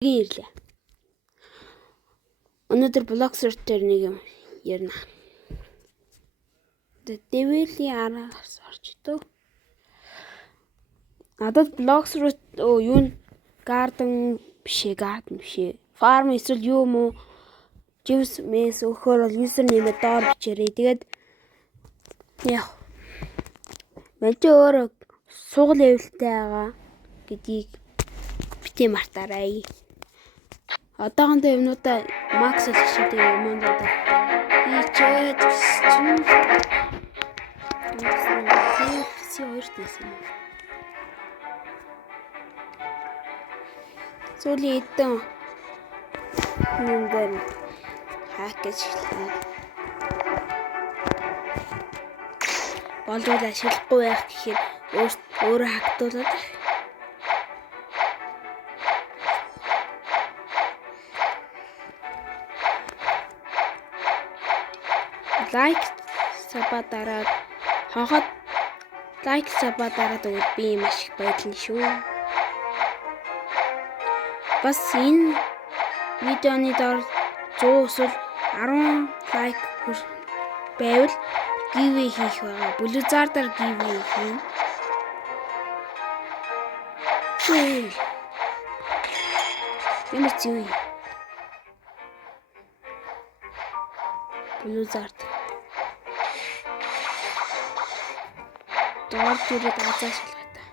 Ирлээ. Өнөөдөр блог сөртээр нэг юм ярина. Дэвэлийн араас орчдөө. Надад блог сөрт юу гарден бишээ. Фарм эсвэл юу юм уу? Живс мэс өгөхөр бол юусер нэмээ доор бичээрэй. Тэгээд яа. Мэдээ өөрөө сугал левелтэй байгаа гэдгийг битээ мартаарай. Одоохондоо юмнуудаа макс хийдэг юмнуудаа хийчээд чинь PC 2-тэйсэн. Сүүлийн эдэн юм дээр хак гэж хэлээ. Болдоо ашиглахгүй байх гэхээр өөрөө хактуулаад лайк саба дараад хонхот лайк саба дараад өгвөл би маш их баярлна шүү. Бас энэ видеоны доор 100 эсвэл 10 лайк байвал giveaway хийх байгаа. Blizzard-аар giveaway хийн. Ямар ч юм. Blizzard. Доор түрээд азаа шалгатаа.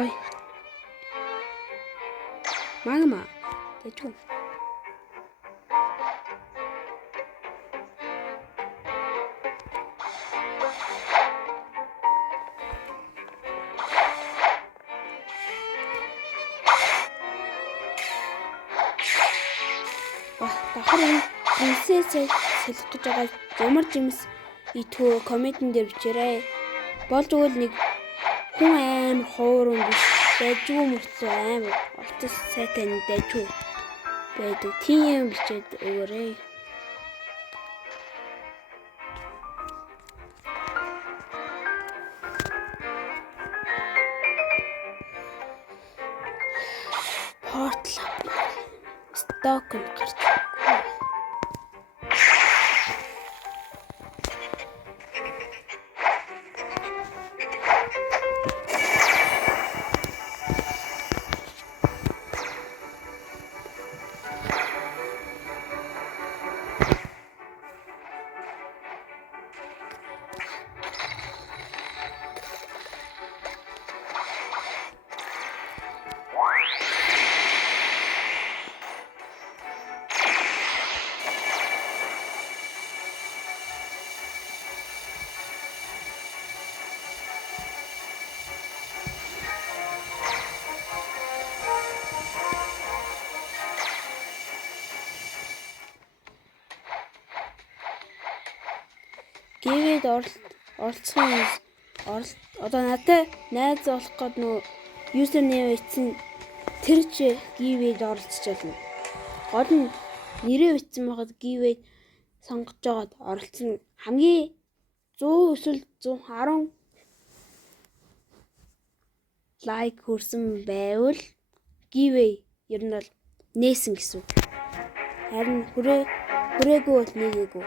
Ой. Магма. Тэчүү. Дахар инсээс салхиж байгаа ямар жимс итгөө комментэн дээр бичээрэй. Болж өгвөл нэг хүн амар хоорон биш дайжгүй мөртлөө амар олцос сайтай нэг дайжгүй байдаг. Тийм юм бичээд өгөөрэй. Портлап сток гарч Giveaway-д оролцсон одоо надад найз болох гээд нөө user name бичсэн тэр ч giveaway-д оролцож байна. Гол нь нэрээ бичсэн байхад giveaway-д сонгож жоод оролцсон хамгийн 100 эсвэл 110 лайк хүрсэн байвал giveaway ер нь бол нээсэн гэсэн. Харин хүрээгүй бол нээгээгүй.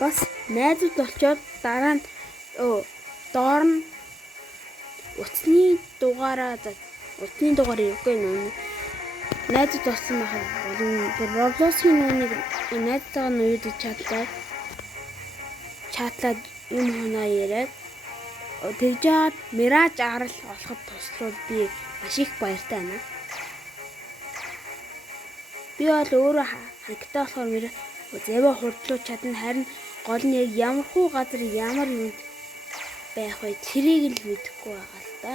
Бас найзууд болчоод дараа нь доор нь утасны дугаараа өгөхгүй нөө найзууд болсон байхад Roblox-ийн нүунийг найзтайгаа нь юу чатлаад юм хоноо яриад тэгжээд Mirage арал олоход туслууд би маш их баяртай байна. Би бол өөрөө хангалттай болохоор зэвэ хурдлууч чадна харин Гол нь яг ямар хуу газар ямар юм байх вэ? Тэрийг л мэдэхгүй байгаа л да.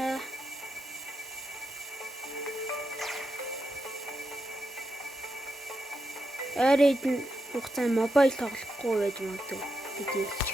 Ойрын хугацаанд мобайл тоглохгүй байж магадгүй гэдэг л ч.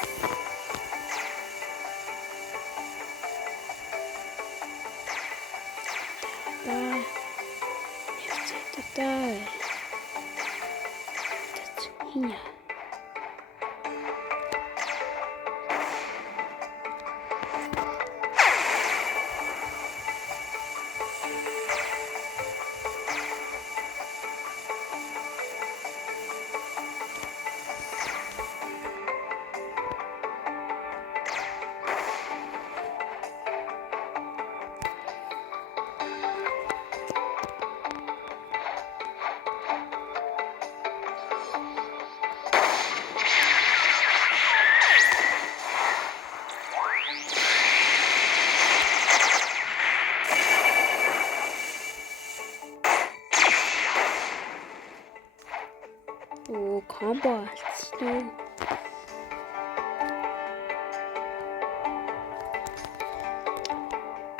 Combo алцсан.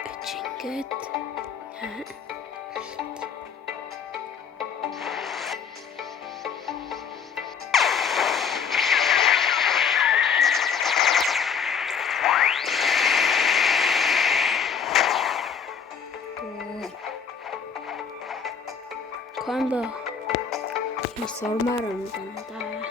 Ачингэт. Combo. Сурмаар юм даа.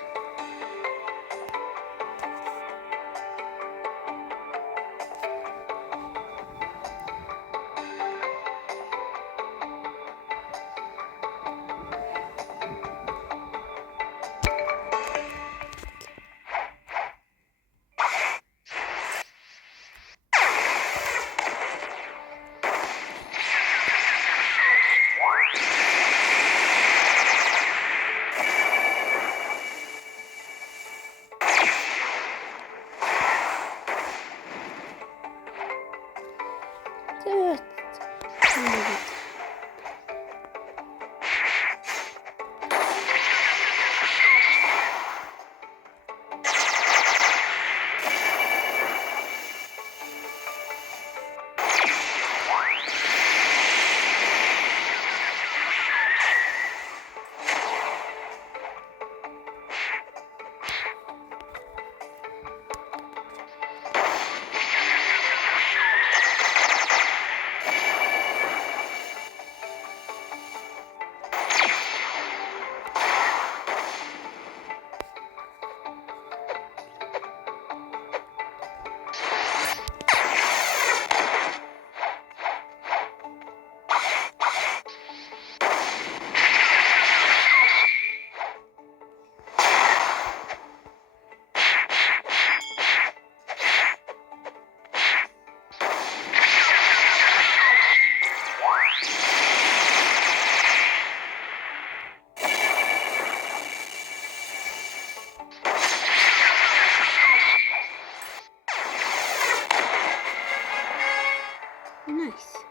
Nice.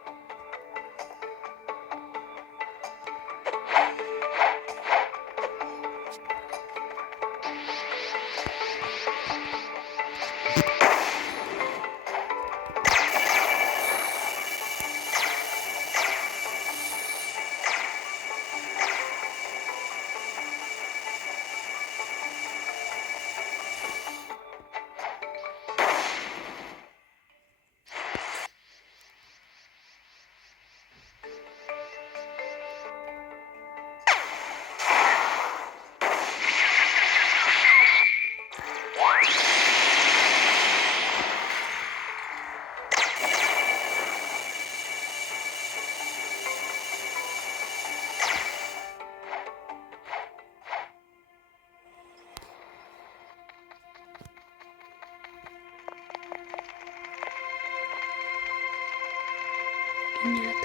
Нет.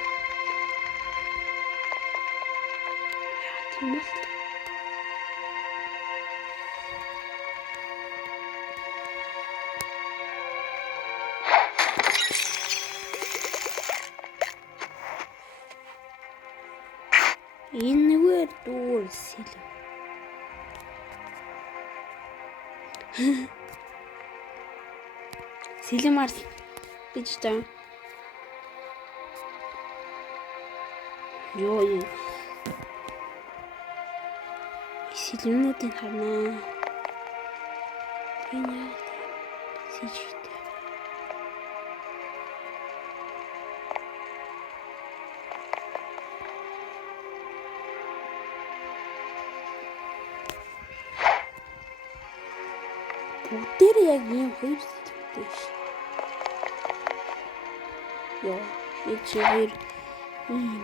Нет. Энэ нэгээр дүүр сэлэв. Сэлэм арс гэж таа. Ёо. Сэлэмнүүдийг харнаа. Энэ яа. Сижигтэй. Бүгдээр яг ийм хоёр сэлэмтэй ш. Ёо. Энэ чи хоёр ийм.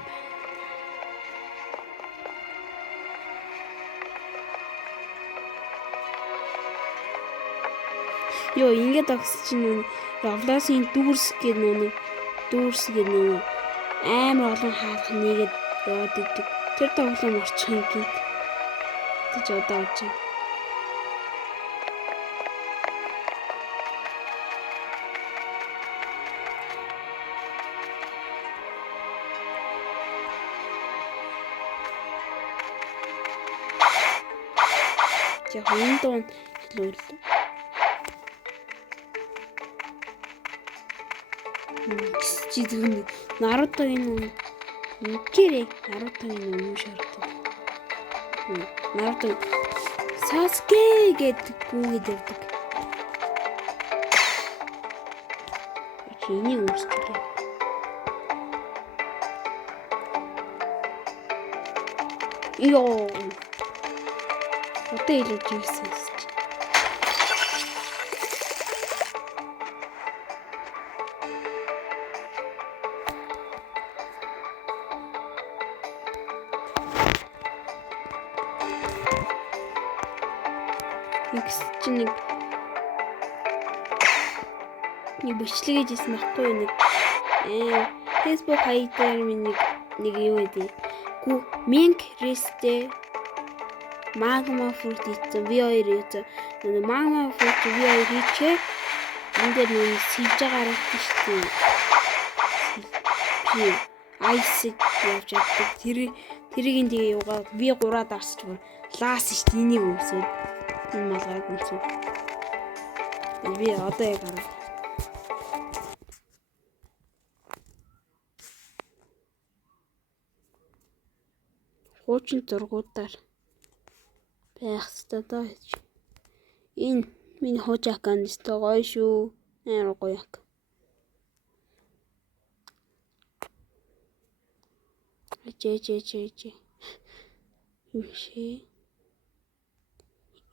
Ёо, ингээд огс чинь Равласын дүүрс гэдэг нөө амар олон хаалх нэгээд яваад идэг. Тэр тоглоом орчих юм гээд гэж одоо авч байна. Яг энэ дуун хэлвэл чи зөвхөн Нарутогийн гэрээ Нарутогийн юм шаарддаг. Наруто Саске гэдэг гүгээд явдаг. Чи энийг өөрсдөө. Ёо. Одоо илүү жийсэн. Нэг бичлэг хийжсэн байхгүй нэг Facebook хаяг дээр нэг юу гэдэг. Гү Mink Reste Magma Fruit ийцэн V2 ийцэн Magma Fruit V2 хийчээ энэ дээр нэг сэлж байгаа харагдсан шүү дээ. Ice явж чаддаг. Тэрийг тэгээ юугаа V3-аар дарсч бүр лаас шүү дээ. Энийг өмсөд энэ малгайг өмсөд. Би одоо яг хараа. Хуучин зургуудаар байх ёстой доо. Энэ миний хууч аккаунт гоё шүү. Амар гоё ак. Жээ. Юу шээ?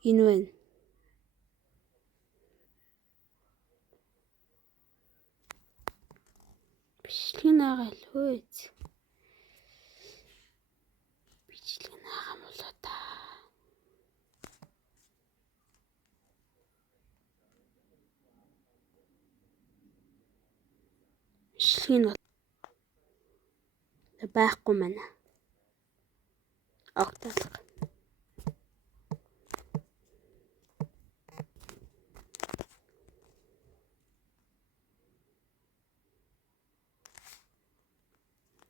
Энэ вэ? Бичлэг наагаа л хөөц. Бичлэг наагаа болоо та. Бичлэг нь байхгүй мана. Окталга.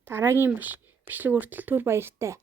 Дараагийн бичлэг хүртэл түр баяртай.